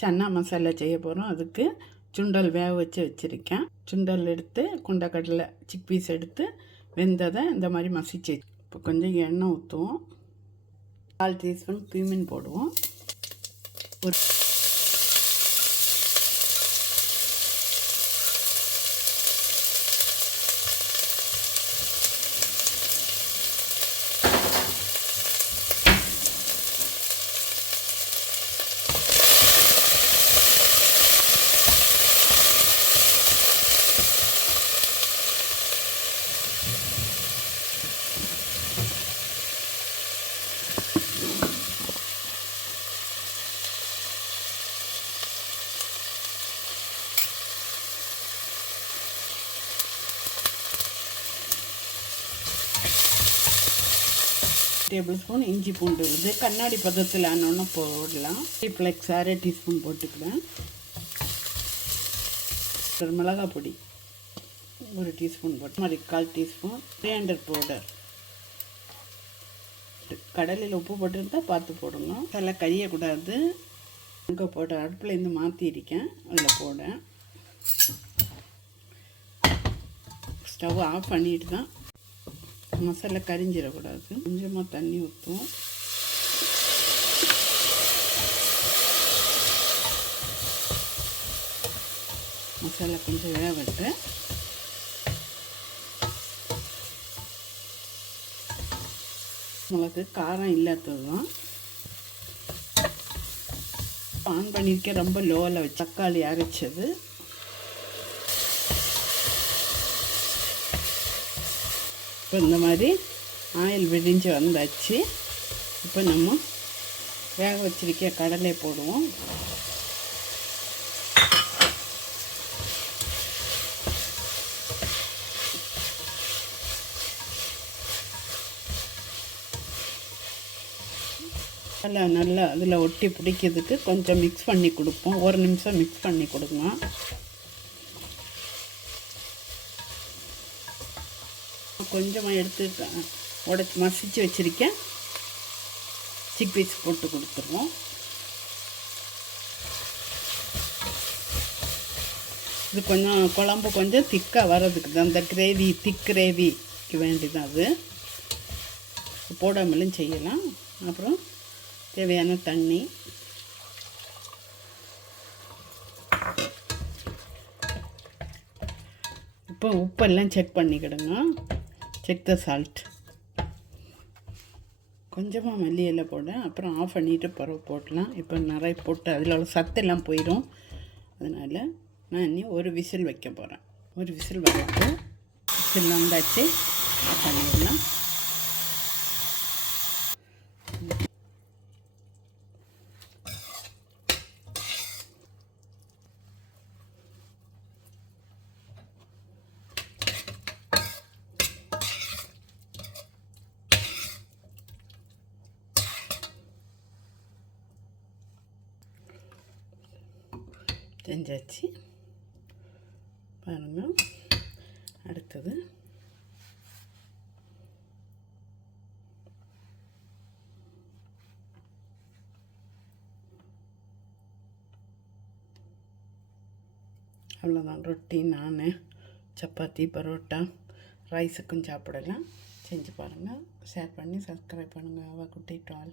சன்னா மசாலா செய்ய போகிறோம் அதுக்கு சுண்டல் வேக வச்சு வச்சுருக்கேன். சுண்டல் எடுத்து கொண்டக்கடலை சிக் பீஸ் எடுத்து வெந்ததை இந்த மாதிரி மசிச்சு இப்போ கொஞ்சம் எண்ணெய் ஊற்றுவோம் கால் டீஸ்பூன் பீமின் போடுவோம். ஒரு டேபிள் ஸ்பூன் இஞ்சி பூண்டு விழுது கண்ணாடி பதத்தில் ஆனோன்னு போடலாம். ஃப்ளெக்ஸ் அரை டீஸ்பூன் போட்டுக்கிறேன். ஒரு மிளகாய் பொடி ஒரு டீஸ்பூன் போட்டு மாதிரி கால் டீஸ்பூன் கிரைண்டர் பவுடர் கடலில் உப்பு போட்டுருந்தால் பார்த்து போடணும் அதெல்லாம் கரியக்கூடாது அங்கே போட அடுப்புலேருந்து மாற்றிருக்கேன் அதில் போட ஸ்டவ் ஆஃப் பண்ணிட்டு தான் மசாலா கரிஞ்சிடக்கூடாது. கொஞ்சமாக தண்ணி ஊற்றுவோம் மசாலா கொஞ்சம் வேகட்டு மிளகு காரம் இல்லாதது தான். ஆன் பண்ணியிருக்கேன். ரொம்ப லோவில் வச்சு தக்காளி அரைச்சது. இப்போ இந்த மாதிரி ஆயில் விடிஞ்சு வந்தாச்சு இப்போ நம்ம வேக வச்சிருக்க கடலை போடுவோம் நல்லா நல்லா அதில் ஒட்டி பிடிக்கிறதுக்கு கொஞ்சம் மிக்ஸ் பண்ணி கொடுப்போம் ஒரு நிமிஷம் மிக்ஸ் பண்ணி கொடுங்க கொஞ்சமாக எடுத்து உடச்சி மசிச்சு வச்சுருக்கேன். சிக் பீஸ் போட்டு கொடுத்துருவோம். இது கொஞ்சம் குழம்பு கொஞ்சம் திக்காக வர்றதுக்கு தான். அந்த கிரேவி திக் கிரேவிக்கு வேண்டிதான் அது. போடாமலும் செய்யலாம். அப்புறம் தேவையான தண்ணி. இப்போ உப்பெல்லாம் செக் பண்ணிக்கிடுங்க செக் த சால்ட் கொஞ்சமாக மல்லி இலை போட. அப்புறம் ஆஃப் பண்ணிவிட்டு பிறகு போடலாம் இப்போ நிறைய போட்டு அதில் உள்ள சத்தெல்லாம் போயிடும் அதனால் நான் இனி ஒரு விசில் வைக்க போகிறேன் ஒரு விசில் வரட்டு விசில் வந்தாச்சு. ஆஃப் பண்ணிடலாம். செஞ்சாச்சு. பாருங்கள் அடுத்தது. அவ்வளோதான் ரொட்டி நான் சப்பாத்தி பரோட்டா ரைஸுக்கும் சாப்பிடலாம். செஞ்சு பாருங்கள் ஷேர் பண்ணி சப்ஸ்கிரைப் பண்ணுங்கள் அவள் குட்டி டால்.